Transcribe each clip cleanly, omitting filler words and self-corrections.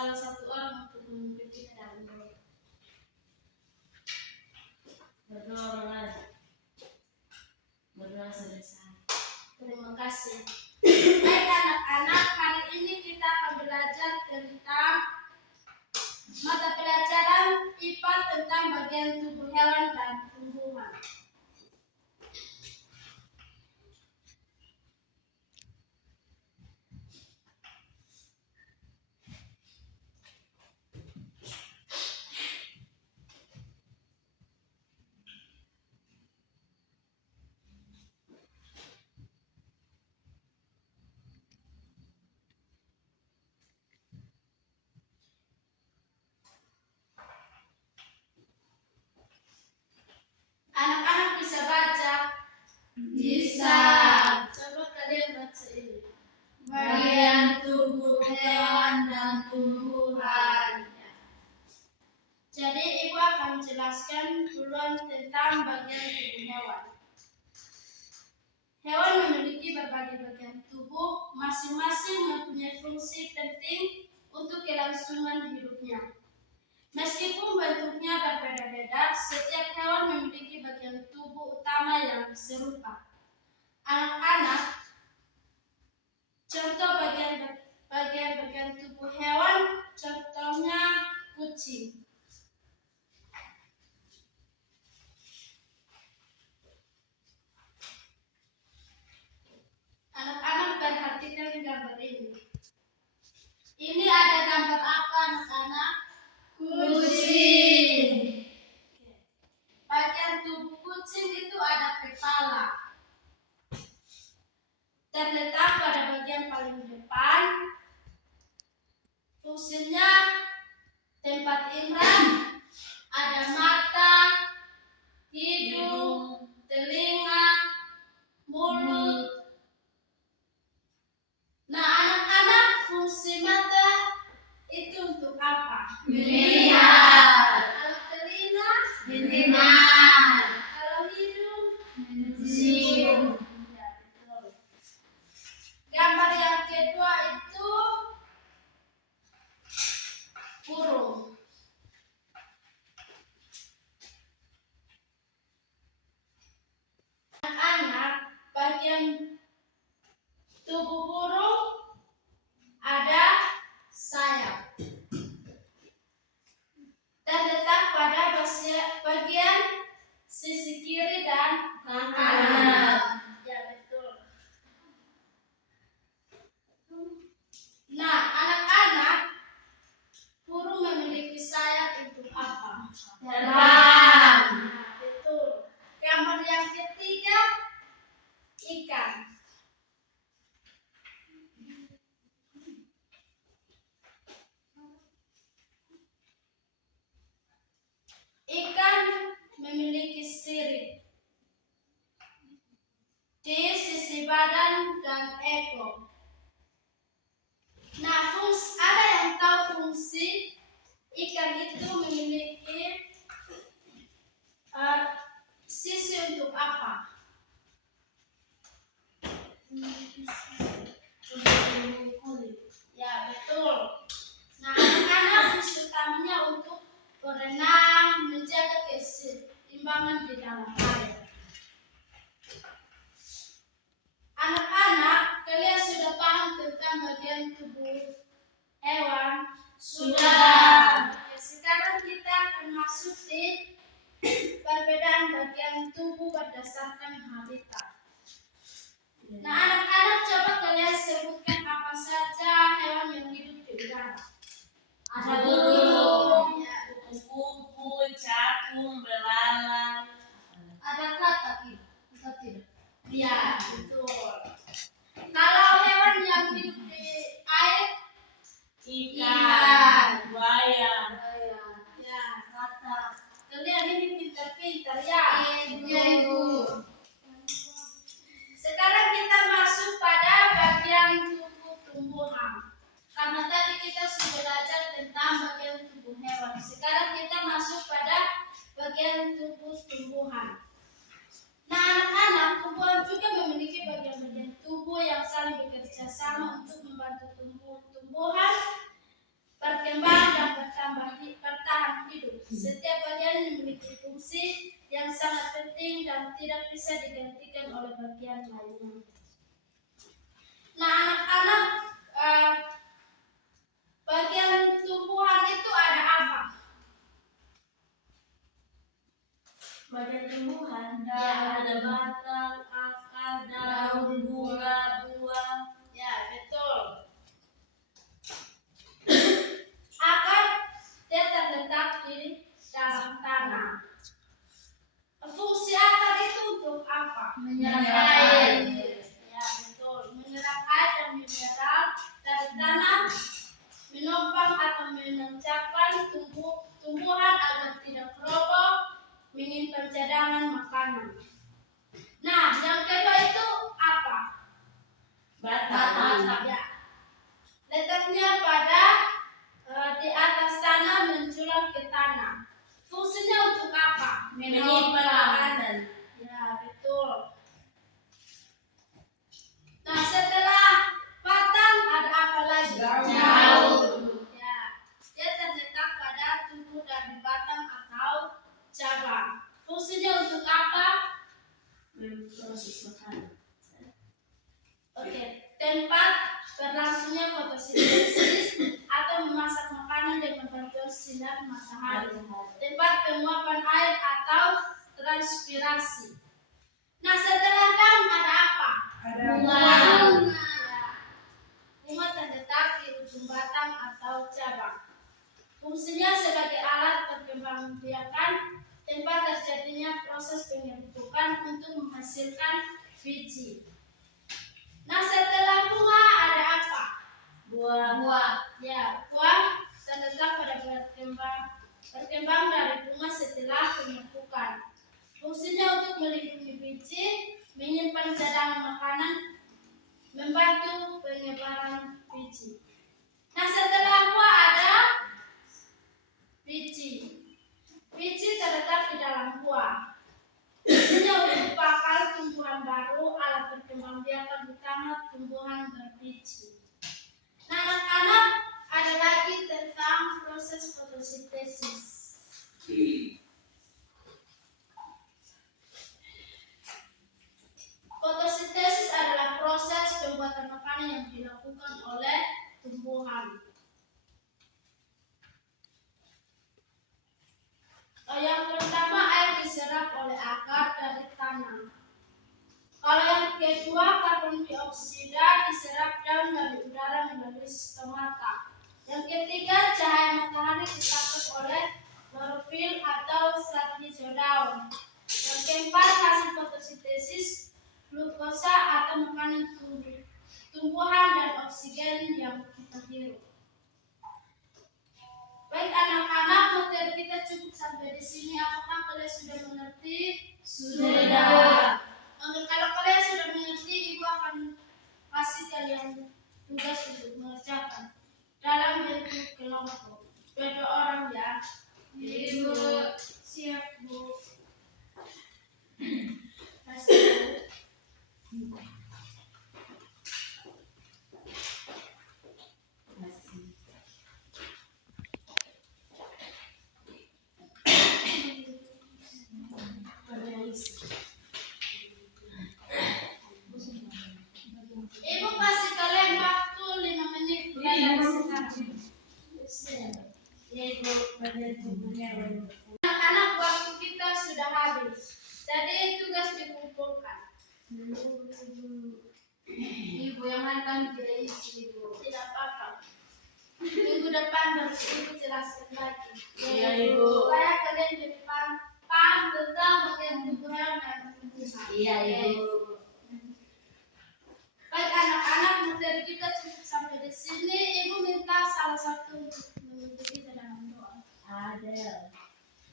salah satu orang untuk memimpin kita dalam doa. Berdoa selesai. Terima kasih. Baik anak-anak, hari ini kita akan belajar tentang mata pelajaran IPA tentang bagian tubuh hewan dan tumbuhan. Anak-anak bisa baca? Bisa. Coba kalian baca ini. Bagian tubuh hewan dan tumbuhan. Jadi Ibu akan menjelaskan duluan tentang bagian tubuh hewan. Hewan memiliki berbagai bagian tubuh, masing-masing mempunyai fungsi penting untuk kelangsungan hidupnya. Meskipun bentuknya berbeda-beda, setiap hewan memiliki bagian tubuh utama yang serupa. Anak-anak, contoh bagian tubuh hewan, contohnya kucing. Anak-anak perhatikan gambar ini. Ini ada gambar apa anak-anak? Kucing. Bagian tubuh kucing itu ada kepala. Terletak pada bagian paling depan. Fungsinya tempat indera, ada mata, hidung, telinga, mulut. Nah, anak-anak, fungsi mata itu untuk apa? Melihat. Kalau telinga, Mendengar. kalau hidung, Mencium. ya, betul. Gambar yang kedua itu burung. Anak-anak, bagian tubuh burung ada sayap. Terletak pada bagian sisi kiri dan Kanan. ya, betul. Nah, anak-anak, burung memiliki sayap untuk apa? Terbang. Nah, betul. Gambar yang ketiga, ikan. Ikan memiliki sirip di sisi badan dan ekor. Nah, ada yang tahu fungsi ikan itu memiliki sisi untuk apa? Ya, betul. Nah, anak-anak fungsi utamanya untuk berenang, menjaga keseimbangan di dalam air. Anak-anak, kalian sudah paham tentang bagian tubuh hewan? Sudah. Oke, sekarang kita akan masuk di perbedaan bagian tubuh berdasarkan habitat. Nah, anak-anak, coba kalian sebutkan apa saja hewan yang hidup di udara. Ada burung, Ya. kupu-kupu, cakung, belalang. Ada kata tidak? Atau tidak? Ya, betul. Kalau hewan yang hidup di air, Ikan, buaya. ya, kata. Kalian ini pintar-pintar ya. Iya, Ibu. Sekarang kita masuk pada bagian tubuh tumbuhan. Karena tadi kita sudah belajar tentang bagian tubuh hewan. Sekarang kita masuk pada bagian tubuh tumbuhan. Nah, anak-anak, tumbuhan juga memiliki bagian-bagian tubuh yang saling bekerja sama untuk membantu tumbuhan. berkembang dan bertahan hidup. Setiap bagian memiliki fungsi yang sangat penting dan tidak bisa digantikan oleh bagian lainnya. Nah, anak-anak, bagian tumbuhan itu ada apa? Bagian tumbuhan Ya. ada batang, akar, daun, bunga, buah. Ya, betul. Akar dia terletak di dalam tanah. Fungsi akar itu untuk apa? Menyerap air. Ya, betul. Menyerap air dan mineral dari tanah, menopang atau menancapkan tumbuhan agar tidak roboh, menyimpan cadangan makanan. Nah, yang kedua itu apa? Batang. Ya. Letaknya pada di atas tanah menjulang ke tanah. Fungsinya untuk apa? Menyimpan makanan. Ya, betul. Nah, setelah batang ada apa lagi? Daun. Ya, dia terletak pada tubuh dari batang atau cabang. Fungsinya untuk apa? Memproses makanan. Oke, tempat berlangsungnya fotosintesis atau memasak makanan dengan bantuan sinar matahari. Tempat penguapan air atau transpirasi. Nah, setelah daun ada apa? Bunga. Ya, bunga terletak di ujung batang atau cabang. Fungsinya sebagai alat perkembangbiakan, tempat terjadinya proses pembentukan untuk menghasilkan biji. Nah, setelah bunga ada apa? Buah. Ya, buah terletak pada berkembang dari bunga setelah pembentukan. Fungsinya untuk melindungi biji, menyimpan cadangan makanan, membantu penyebaran biji. Nah, setelah buah ada biji. Biji terletak di dalam buah. Fungsinya untuk bakal tumbuhan baru, alat perkembangbiakan utama tumbuhan berbiji. Nah, anak-anak, ada lagi tentang proses fotosintesis. Fotosintesis adalah proses pembuatan makanan yang dilakukan oleh tumbuhan. Yang pertama, air diserap oleh akar dari tanah. Kalau yang kedua, karbon dioksida diserap daun dari udara melalui stomata. Yang ketiga, cahaya matahari ditangkap oleh klorofil atau zat hijau daun. Yang keempat, hasil fotosintesis glukosa atau makanan tumbuhan dan oksigen yang kita hirup. Baik anak-anak, materi kita cukup sampai di sini. Apakah kalian sudah mengerti? Sudah. Kalau kalian sudah mengerti, Ibu akan kasih kalian tugas untuk mengerjakan dalam bentuk kelompok. Beda orang ya. Ibu. Siap, Bu. Kasih. Ibu kasih kalian waktu 5 menit. Ya, Ibu. Anak-anak, waktu kita sudah habis. Jadi tugas dikumpulkan. Ibu yang lain kami tidak isi, Ibu. Tidak apa-apa. Minggu depan harus Ibu jelaskan lagi. Iya, Ibu. Supaya kalian lebih paham tentang bagian tumbuhan dan tumbuhan. Iya, Ibu. Baik anak-anak, materi kita cukup sampai di sini. Ibu minta salah satu untuk menutup kita dalam doa. Ada.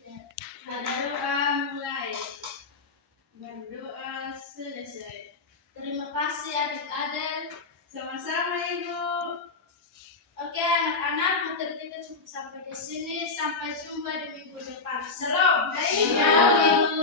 Ya. Berdoa mulai. Berdoa selesai. Terima kasih adik-adik. Sama-sama, Ibu. Oke anak-anak, materi kita cukup sampai di sini. Sampai jumpa di minggu depan. Shalom. Baik, Ibu.